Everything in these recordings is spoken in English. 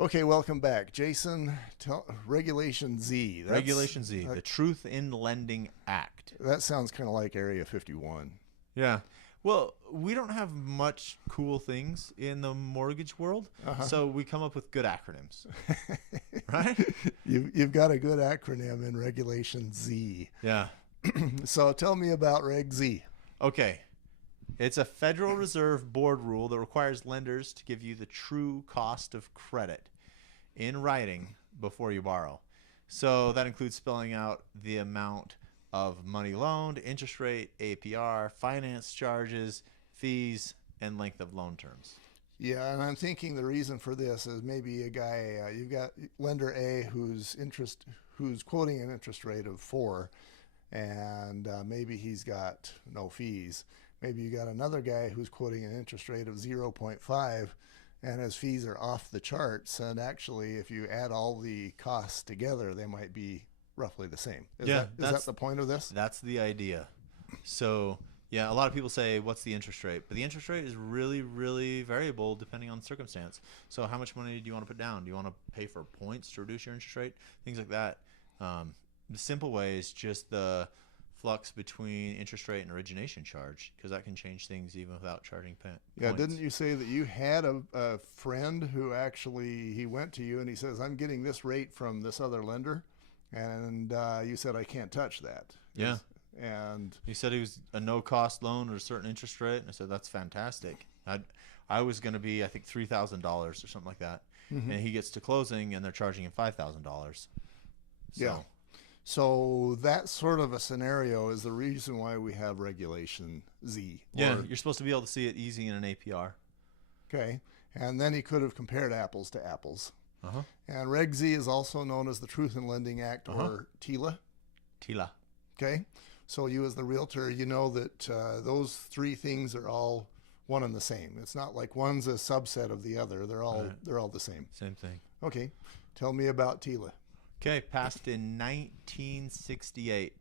Okay, welcome back. Jason, Regulation Z. Regulation Z, the Truth in Lending Act. That sounds kind of like Area 51. Yeah. Well, we don't have much cool things in the mortgage world, so we come up with good acronyms. Right? You've got a good acronym in Regulation Z. Yeah. So tell me about Reg Z. Okay. It's a Federal Reserve Board rule that requires lenders to give you the true cost of credit in writing before you borrow. So that includes spelling out the amount of money loaned, interest rate, APR, finance charges, fees, and length of loan terms. Yeah, and I'm thinking the reason for this is maybe a guy, you've got lender A who's quoting an interest rate of 4, and maybe he's got no fees. Maybe you got another guy who's quoting an interest rate of 0.5, and his fees are off the charts. And actually, if you add all the costs together, they might be roughly the same. Is that the point of this? That's the idea. So, yeah, a lot of people say, what's the interest rate? But the interest rate is really, really variable depending on the circumstance. So how much money do you want to put down? Do you want to pay for points to reduce your interest rate? Things like that. The simple way is just the flux between interest rate and origination charge, because that can change things even without charging points. Yeah, didn't you say that you had a friend who actually, he went to you and he says, I'm getting this rate from this other lender, and you said, I can't touch that. Yeah. And he said he was a no-cost loan at a certain interest rate, and I said, that's fantastic. I was going to be, I think, $3,000 or something like that, and he gets to closing and they're charging him $5,000. So. Yeah. So that sort of a scenario is the reason why we have Regulation Z. Yeah, you're supposed to be able to see it easy in an APR. Okay, and then he could have compared apples to apples. And Reg Z is also known as the Truth in Lending Act, or TILA. TILA. Okay, so you as the realtor, you know that those three things are all one and the same. It's not like one's a subset of the other. They're all the same. Same thing. Okay, tell me about TILA. Okay, passed in 1968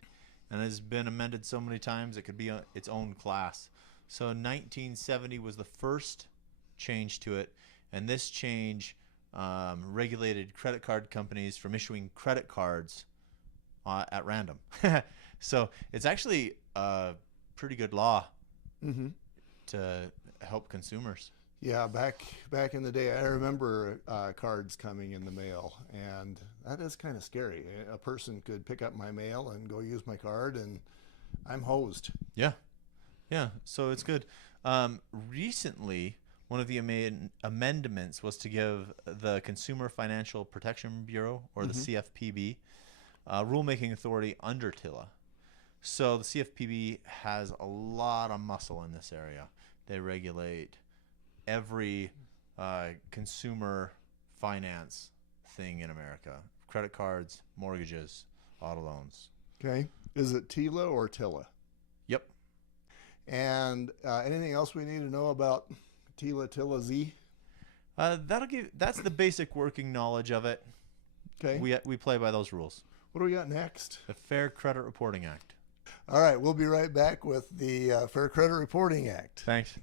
and has been amended so many times it could be its own class. So 1970 was the first change to it, and this change regulated credit card companies from issuing credit cards at random. So it's actually a pretty good law to help consumers. Yeah, back in the day, I remember cards coming in the mail, and that is kind of scary. A person could pick up my mail and go use my card, and I'm hosed. Yeah, yeah. So it's good. Recently, one of the amendments was to give the Consumer Financial Protection Bureau, or the CFPB, rulemaking authority under TILA. So the CFPB has a lot of muscle in this area. They regulate every consumer finance thing in America: credit cards, mortgages, auto loans. Okay. Is it TILA or TILA? Yep. And anything else we need to know about TILA Z? That's the basic working knowledge of it. Okay. We play by those rules. What do we got next? The Fair Credit Reporting Act. All right, we'll be right back with the Fair Credit Reporting Act. Thanks.